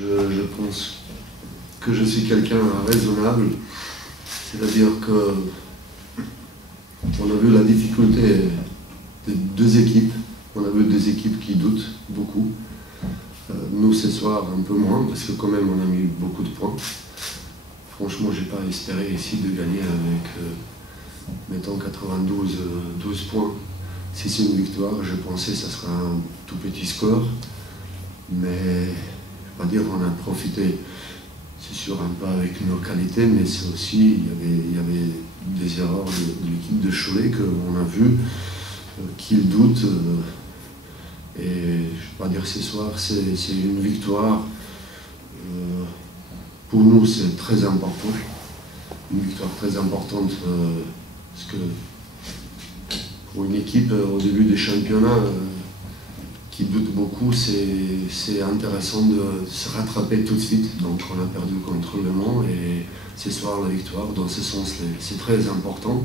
Je pense que je suis quelqu'un raisonnable, c'est-à-dire que on a vu la difficulté des deux équipes. On a vu des équipes qui doutent beaucoup. Nous, ce soir, un peu moins, parce que quand même, on a mis beaucoup de points. Franchement, je n'ai pas espéré ici de gagner avec, mettons, 12 points. Si c'est une victoire, je pensais que ça sera un tout petit score. Mais, je ne vais pas dire qu'on a profité, c'est sûr, un peu avec nos qualités, mais c'est aussi, il y avait des erreurs de l'équipe de Cholet qu'on a vu, qu'ils doutent. Et je ne vais pas dire ce soir, c'est une victoire. Pour nous, c'est très important. Une victoire très importante parce que pour une équipe au début des championnats qui doute beaucoup, c'est intéressant de se rattraper tout de suite. Donc on a perdu contre Le Mans et ce soir la victoire, dans ce sens, c'est très important.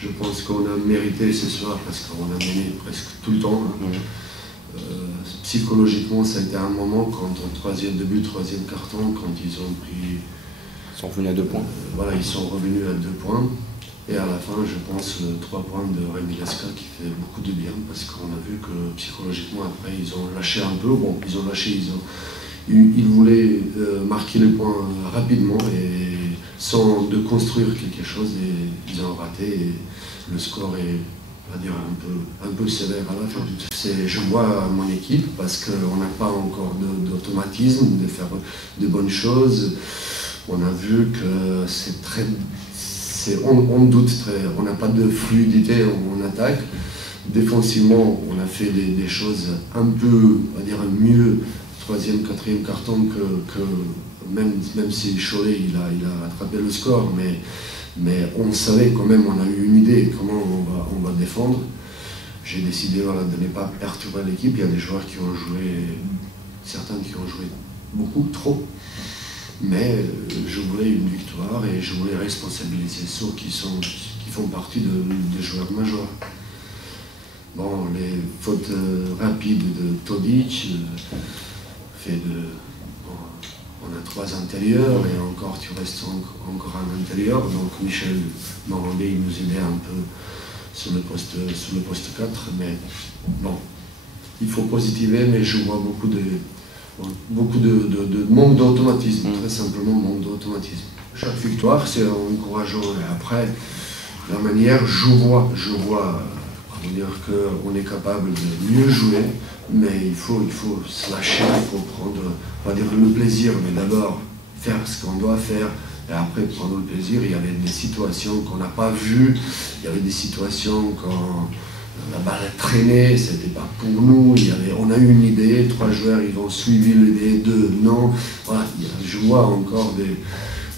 Je pense qu'on a mérité ce soir parce qu'on a mené presque tout le temps. Psychologiquement, ça a été un moment quand au troisième carton, quand ils ont pris... Ils sont revenus à 2 points. Voilà, ils sont revenus à 2 points. Et à la fin, je pense, 3 points de Rémi Lasca qui fait beaucoup de bien parce qu'on a vu que psychologiquement, après, ils ont lâché un peu. Bon, ils ont lâché, ils voulaient marquer les points rapidement et sans de construire quelque chose. Et ils ont raté. Et le score est, on va dire, un peu sévère à la fin. Je vois mon équipe parce qu'on n'a pas encore d'automatisme, de faire de bonnes choses. On a vu que c'est très... On doute très, on n'a pas de fluidité en attaque. Défensivement, on a fait des choses un peu, on va dire, mieux, 3e, 4e carton que même si Cholet il a rattrapé le score, mais on savait quand même, on a eu une idée comment on va défendre. J'ai décidé voilà, de ne pas perturber l'équipe. Il y a des joueurs qui ont joué, certains qui ont joué beaucoup, trop. Mais je voulais une victoire et je voulais responsabiliser ceux qui font partie des joueurs majeurs. Bon, les fautes rapides de Todic, on a 3 intérieurs et encore tu restes encore un intérieur. Donc Michel Morandé, il nous aidait un peu sur le poste 4. Mais bon, il faut positiver, mais je vois beaucoup de manque d'automatisme, très simplement manque d'automatisme. Chaque victoire, c'est encourageant. Et après, la manière, je vois dire qu'on est capable de mieux jouer, mais il faut se lâcher, il faut prendre, on va dire, le plaisir, mais d'abord faire ce qu'on doit faire, et après prendre le plaisir. Il y avait des situations qu'on n'a pas vues, il y avait des situations quand la balle traînait, c'était pas pour nous, on a eu une idée, 3 joueurs ils ont suivi l'idée, 2 non, voilà, je vois encore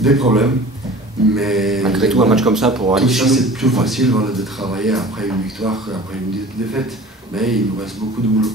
des problèmes, mais... Malgré tout, un match comme ça pour... Tout ça c'est plus facile voilà, de travailler après une victoire qu'après une défaite, mais il nous reste beaucoup de boulot.